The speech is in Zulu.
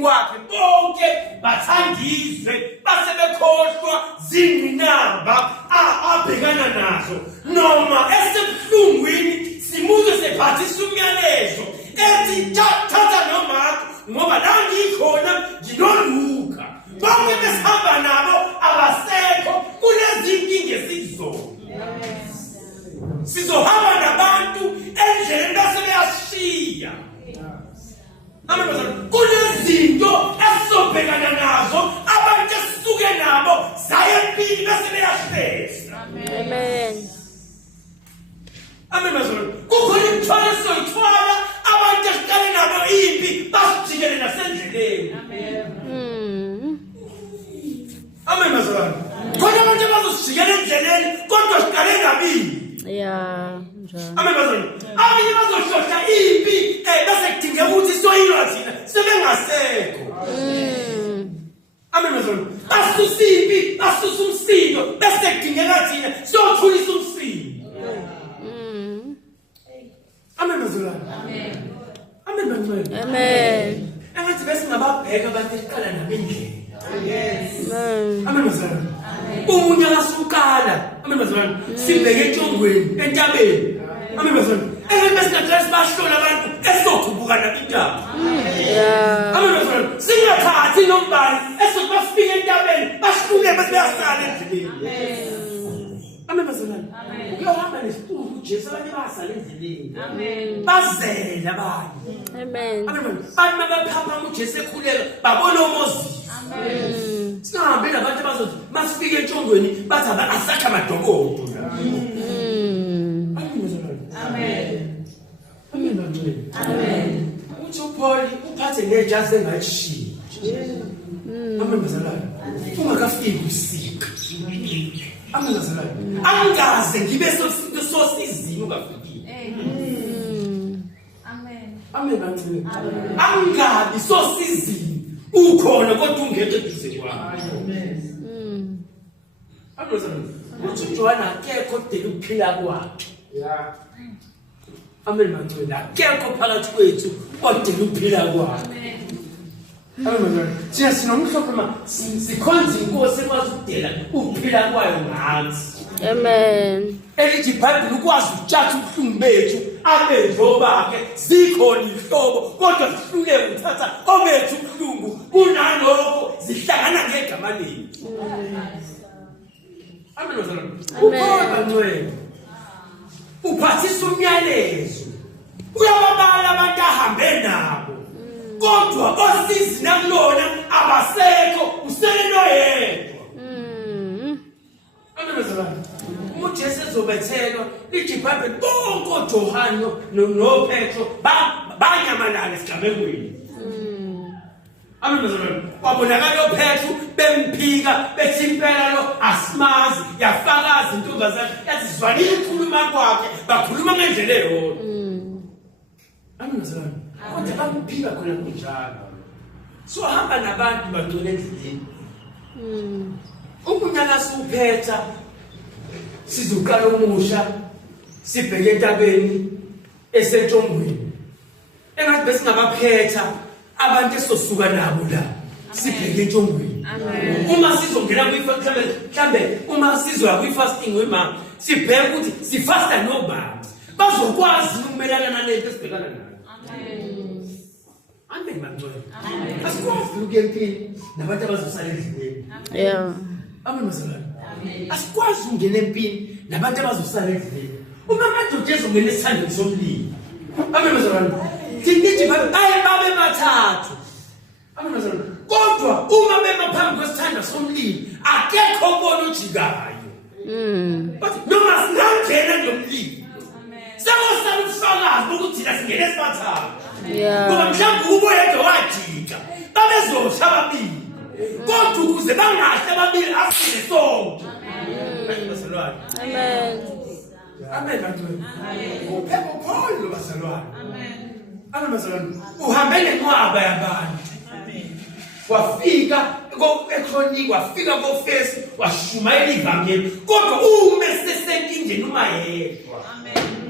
kwakhe bonke bathandizwe basebekhohlwa zinqinamba abhekana nazo noma esebuhlungwini simuze sephathisa umyalezo ethi thatha noMark ngoba la ngikhona nginoluka bonke besihamba nabo abasekho kunezinkinga esizona sizohamba nabantu endleleni basebeyashiya kunezinto esizobhekana nazo abantu esisuke nabo zaye empini bese beyahlesa. Amen. Amen bazalwane. Kukhona imithwalo esizoyithwala abantu esiqale nabo impi basijikele nasendleleni. Amen bazalwane. Khona abantu abazosijikela endleleni kodwa siqale nabini. Yeah, njalo. Amen bazalwane. Abanye bazoshosha impi bese kudingeka ukuthi soyilwa thina sebengasekho. Amen bazalwane. Basusa impi, basusa umsindo bese kudingeka thina sothulisa umsindo. Amen bazalwane. Amen. Amen bazalwane. Amen. Engathi bese ngababheka abantu eqala nabendlela. Yes. Amen bazalwane. Umunye akasukala. Amen bazalwane. Sibheke entshongweni, entabeni. Amen bazalwane. Bese ngathi basihlola abantu esokhubuka nabintaba. Yeah. Amen bazalwane. Singathathi nombani esokubafika entabeni basihlule bese bayasala endleleni. Amen bazalwane. Uyohamba nesitulo uJesu abanye basala endleleni. Amen. Bazela abantu. Amen. Amen. Bantu baphapha uJesu ekhuleka babona uMoses. Amen. Singahambe nabantu abazothi masifike entshongweni bathi asakha amadokodo. Amen bazalwane. Amen. Amen bazalwane. Amen. Uthi uPaul uphathe nejazi engayishiya. Amen bazalwane. Ungakafiki usika. Amen bazalwane. Angaze ngibe sosizini ungafiki. Amen. Amen bazalwane. Angabi sosizini ukhona kodwa ungeke eduze kwakho. Amen bazalwane. Uthi uJohn akekho odela ukuphila kwakhe. Yeah. Amen bazalwane. Akekho phakathi kwethu odela ukuphila kwakhe. Amen. Sinomhlophe sikhonza inkosi ekwazi ukudela ukuphila kwayo ngathi. Amen. Elithi iBhayibheli ukwazi ukutshatha ubuhlungu bethu abenzo bakhe zikhona ihlobo kodwa sihluleke ukuthatha obethu ubuhlungu kunalokho zihlangana ngegama lethu. Amen bazalwane. Ukhona ngcwele. Uphathisa umyalezo. Uyababala abantu ahambe nabo. Kodwa osizi nakulona abasekho usele noyedwa. Amen bazalwane. uJesu ezobethelwa lithi iBhayibheli bonke oJohane noPetro banyamalala esigamekweni. Amen bazalwane. Kwabonakala uPetro bemphika bethi impela lo asimazi yafakaza intombazane yathi zwanile ukukhuluma kwakhe bakhuluma ngendlela eyodwa. Amen bazalwane. Kodwa bamphika khona kunjalo. So hamba nabantu bangcwele endleleni. Ukunyaka suphetha sizuqala umusha sibheke entabeni esentshongweni. Engathi bese ngabaphetha abantu esosuka nabo la sibheke entshongweni. Uma sizongena mhlambe uma sizoya kwi-fasting wemama sibheke ukuthi sifasta nobani bazokwazi ukumelana nalento esibhekana nayo. Amen bazalwane. Asikwazi ukuya empini nabantu abazosala endleleni. Yeah. Amen bazalwane. Asikwazi ukungena empini nabantu abazosala endleleni. Uma amadoda ezongena esithandweni somlilo. Amen bazalwane. Thinithi babe bathathu. Amen bazalwane. Kodwa uma bemaphambi kwesithanda somlilo akekho obona ujikayo. But noma singangena nomlilo. Sakosala ubufakazi ukuthi thina singene esibathathu. Yeah. Ngoba mhlawumbe uboyedwa wajika babezosha ababili kodwa ukuze bangahle ababili asile sonke. Amen bazalwane. Amen. Amen bazalwane. Uphepho khona bazalwane. Amen bazalwane. Uhambe nenqwaba yabantu. Wafika eChronic wafika koFirst washumayela ivangeli kodwa uma sesenkingeni uma yedwa. Amen.